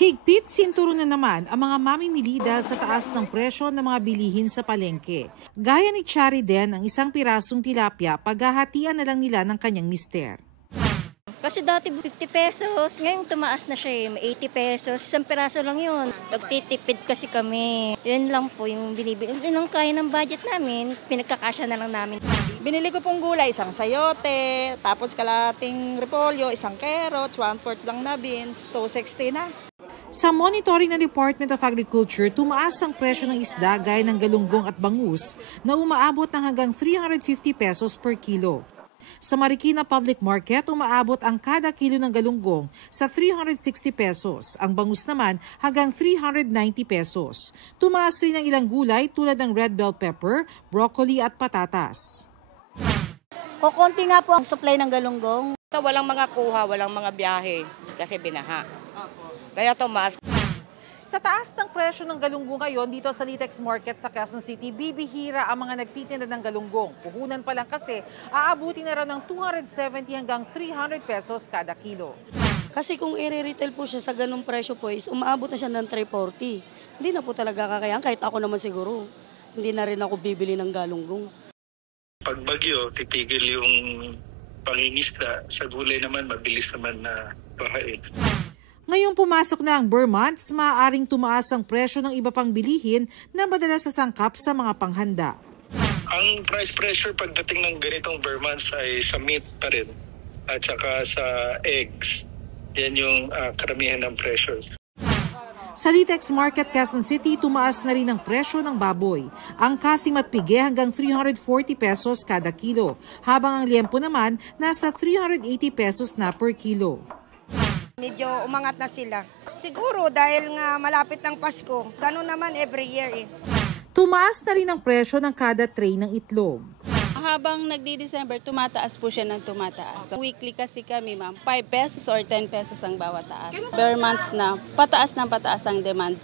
Higpit sinturon na naman ang mga mamimili dahil sa taas ng presyo ng mga bilihin sa palengke. Gaya ni Chari Den, ang isang pirasong tilapia, paghahatian na lang nila ng kanyang mister. Kasi dati 50 pesos, ngayon tumaas na siya, 80 pesos, isang piraso lang yun. Nagtitipid kasi kami. Yun lang po yung binibili. Yun lang kaya ng budget namin, pinagkakasya na lang namin. Binili ko pong gulay, isang sayote, tapos kalating repolyo, isang carrots, 1/4 lang na beans, 260 na. Sa monitoring ng Department of Agriculture, tumaas ang presyo ng isda gaya ng galunggong at bangus na umaabot ng hanggang 350 pesos per kilo. Sa Marikina Public Market, umaabot ang kada kilo ng galunggong sa 360 pesos. Ang bangus naman hanggang 390 pesos. Tumaas rin ang ilang gulay tulad ng red bell pepper, broccoli at patatas. Kukunti nga po ang supply ng galunggong. Walang mga kuha, walang mga biyahe kasi binaha. Kaya tumaas. Sa taas ng presyo ng galunggong ngayon dito sa Litex Market sa Quezon City, bibihira ang mga nagtitinda ng galunggong. Puhunan pa lang kasi, aabuti na raw ng 270 hanggang 300 pesos kada kilo. Kasi kung i-retail po siya sa ganung presyo po is umaabot na siya ng 340. Hindi na po talaga kakayahan, kahit ako naman siguro. Hindi na rin ako bibili ng galunggong. Pag bagyo, titigil yung pangingisda. Sa gulay naman, mabilis naman na bahain. Ngayong pumasok na ang Burr months, maaaring tumaas ang presyo ng iba pang bilihin na madalas sasangkap sa mga panghanda. Ang price pressure pagdating ng ganitong Burr months ay sa meat pa rin at saka sa eggs. Yan yung karamihan ng pressures. Sa Litex Market, Quezon City, tumaas na rin ang presyo ng baboy. Ang kasim at pige hanggang 340 pesos kada kilo, habang ang liempo naman nasa 380 pesos na per kilo. Medyo umangat na sila. Siguro dahil nga malapit ng Pasko. Ganun naman every year eh. Tumaas na rin ang presyo ng kada tray ng itlog. Habang nagdi-December, tumataas po siya ng tumataas. Weekly kasi kami, ma'am, 5 pesos or 10 pesos ang bawat taas. Bare months na, pataas ng pataas ang demand.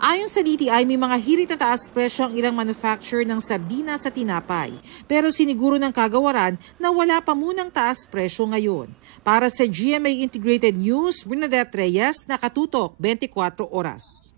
Ayon sa DTI, may mga hirit na taas presyo ang ilang manufacturer ng sardinas sa tinapay. Pero siniguro ng kagawaran na wala pa munang taas presyo ngayon. Para sa GMA Integrated News, Bernadette Reyes, nakatutok 24 oras.